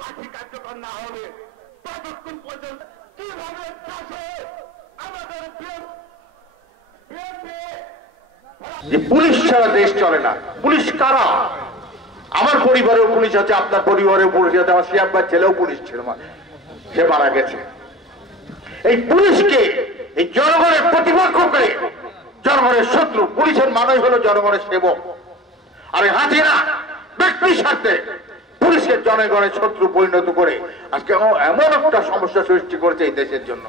ফাঁসি কার্যকর না হবে ততক্ষণ পর্যন্ত কিভাবে চাষে আমাদের পুলিশ ছাড়া দেশ চলে না। পুলিশ কারা? আমার পরিবারেও পুলিশ আছে, আপনার পরিবারেও পুলিশ আছে, আমার শিয়াব্বার ছেলেও পুলিশ ছিল, সে মারা গেছে। এই পুলিশকে এই জনগণের প্রতিপক্ষ করে জনগণের শত্রু, পুলিশের মানুষ হলো জনগণের সেবক, আর এই হাতিরা ব্যক্তির সাথে পুলিশকে জনগণের শত্রু পরিণত করে আজকে এমন একটা সমস্যা সৃষ্টি করেছে এই দেশের জন্য।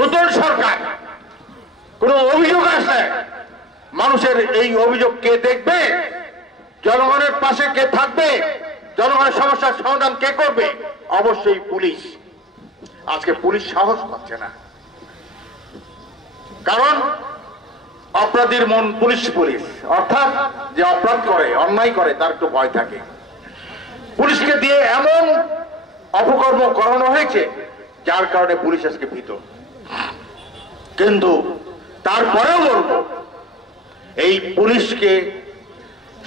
নতুন সরকার কোন অভিযোগ আসলে মানুষের এই অভিযোগ কে দেখবে? জনগণের পাশে কে থাকবে? জনগণের সমস্যার সমাধান কে করবে? অবশ্যই পুলিশ। আজকে পুলিশ সাহস পাচ্ছে না, কারণ অপরাধীর মন পুলিশ পুলিশ, অর্থাৎ যে অপরাধ করে অন্যায় করে তার একটু ভয় থাকে। পুলিশকে দিয়ে এমন অপকর্ম করানো হয়েছে যার কারণে পুলিশ আজকে ভীত। কিন্তু তারপরেও বলবো, এই পুলিশকে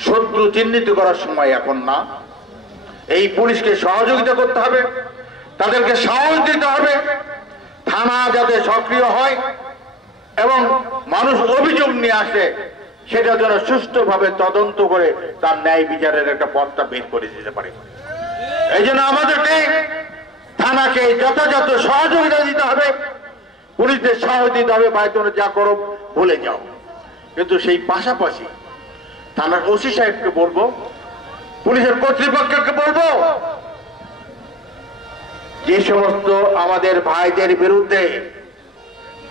শত্রু চিহ্নিত করার সময় এখন না। এই পুলিশকে সহযোগিতা করতে হবে, তাদেরকে সাহস দিতে হবে, থানা যাতে সক্রিয় হয় এবং মানুষ অভিযোগ নিয়ে আসে সেটা যেন সুষ্ঠুভাবে তদন্ত করে তার ন্যায় বিচারের একটা পথটা বের করে দিতে পারে। এই জন্য আমাদেরকে থানাকে যথাযথ সহযোগিতা দিতে হবে, পুলিশদের সাহস দিতে হবে, ভাই তোমরা যা করো ভুলে যাও। কিন্তু সেই পাশাপাশি থানার ওসি সাহেবকে বলবো, পুলিশের কর্তৃপক্ষকে বলবো, যে সমস্ত আমাদের ভাইদের বিরুদ্ধে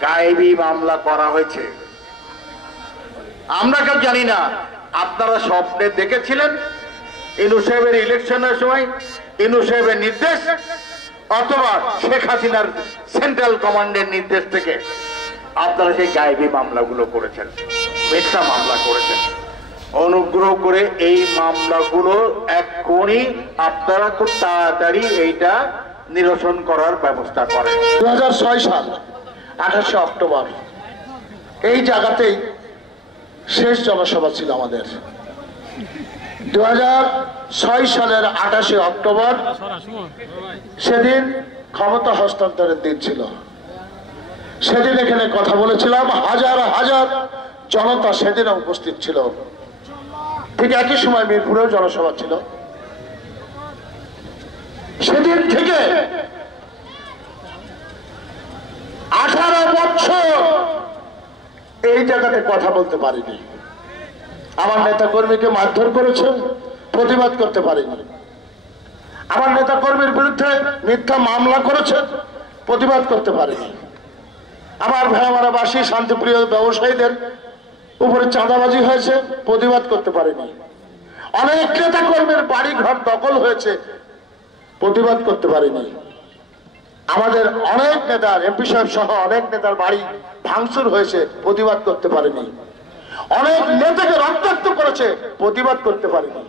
গায়েবী মামলা করা হয়েছে, আমরা কেউ জানি না। আপনারা স্বপ্নে দেখেছিলেন ইনু সাহেবের ইলেকশনের সময় ইনু সাহেবের নির্দেশ অথবা শেখ হাসিনার সেন্ট্রাল কমান্ডের নির্দেশ থেকে আপনারা সেই গায়েবী মামলাগুলো করেছেন, মিথ্যা মামলা করেছেন। অনুগ্রহ করে এই মামলাগুলো এক্ষুনি আপনারা খুব তাড়াতাড়ি এইটা নিরসন করার ব্যবস্থা করেন। 2006 সাল 28 অক্টোবর এই জায়গাতেই শেষ জনসভা ছিল আমাদের। 2006 সালের 28 অক্টোবর সেদিন ক্ষমতা হস্তান্তরের দিন ছিল। সেদিন এখানে কথা বলেছিলাম, হাজার হাজার জনতা সেদিন উপস্থিত ছিল। ঠিক একই সময় মিরপুরেও জনসভা ছিল। সেদিন থেকে 18 বছর এই জায়গাতে কথা বলতে পারিনি। আমার নেতা কর্মীকে মারধর করেছে, প্রতিবাদ করতে পারিনি। আমার নেতা কর্মীর বিরুদ্ধে মিথ্যা মামলা করেছে, প্রতিবাদ করতে পারিনি। আমার ভেড়ামারাবাসী শান্তিপ্রিয় ব্যবসায়ীদের উপরে চাঁদাবাজি হয়েছে, প্রতিবাদ করতে পারিনি। অনেক নেতা কর্মীর বাড়ি ঘর দখল হয়েছে, প্রতিবাদ করতে পারিনি। আমাদের অনেক নেতার, এমপি সাহেব সহ অনেক নেতার বাড়ি ভাঙচুর হয়েছে, প্রতিবাদ করতে পারিনি। অনেক নেতাকে রক্তাক্ত করেছে, প্রতিবাদ করতে পারিনি।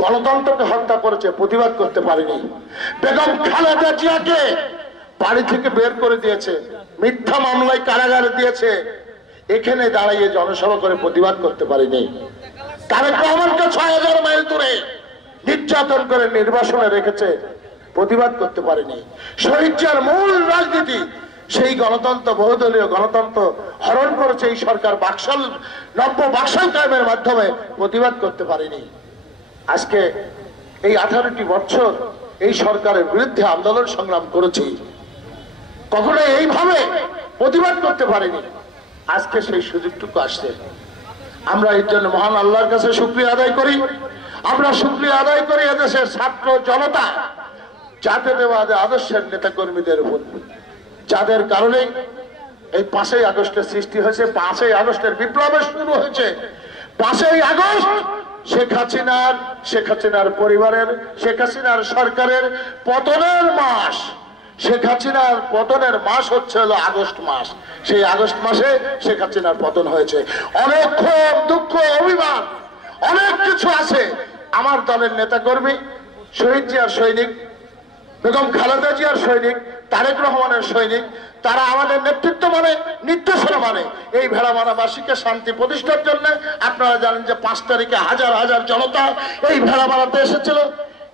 গণতন্ত্রকে হত্যা করেছে, প্রতিবাদ করতে পারিনি। বেগম খালেদা জিয়াকে বাড়ি থেকে বের করে দিয়েছে, মিথ্যা মামলায় কারাগারে দিয়েছে, এখানে দাঁড়িয়ে জনসভা করে প্রতিবাদ করতে পারিনি। তারেক রহমানকে 6000 মাইল দূরে নির্যাতন করে নির্বাসনে রেখেছে, প্রতিবাদ করতে পারিনি। শহীদ জিয়ার মূল রাজনীতি সেই গণতন্ত্র, বহুদলীয় গণতন্ত্র হরণ করেছে এই সরকার বাকশাল, নব্য বাকশাল কায়েমের মাধ্যমে, প্রতিবাদ করতে পারিনি। আজকে এই 18টি বছর এই সরকারের বিরুদ্ধে আন্দোলন সংগ্রাম করেছি, কখনো এইভাবে প্রতিবাদ করতে পারিনি। আজকে সেই সুযোগটুকু আসছে। আমরা এর জন্য মহান আল্লাহর কাছে শুকরিয়া আদায় করি। আমরা শুকরিয়া আদায় করি এদেশের ছাত্র জনতা, জাতীয়তাবাদী আদর্শের নেতা কর্মীদের উপর, যাদের কারণে এই 5ই আগস্টের সৃষ্টি হয়েছে, 5ই আগস্টের বিপ্লবের শুরু হয়েছে। 5ই আগস্ট শেখ হাসিনার পরিবারের, শেখ হাসিনার সরকারের পতনের মাস। শেখ হাসিনার পতনের মাস হচ্ছে হলো আগস্ট মাস। সেই আগস্ট মাসে শেখ হাসিনার পতন হয়েছে। অনেক ক্ষোভ, দুঃখ, অভিমান, অনেক কিছু আছে। আমার দলের নেতা কর্মী, শহীদ জিয়ার সৈনিক, বেগম খালেদা জিয়ার সৈনিক, তারেক রহমানের সৈনিক, তারা আমাদের নেতৃত্ব মানে, নির্দেশনা মানে এই ভেড়ামারাবাসীকে শান্তি প্রতিষ্ঠার জন্য। আপনারা জানেন যে 5 তারিখে হাজার হাজার জনতা এই ভেড়ামারাতে এসেছিল।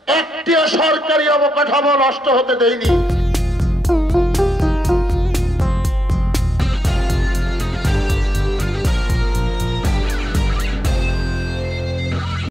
একটিও সরকারি অবকাঠামো নষ্ট হতে দেয়নি।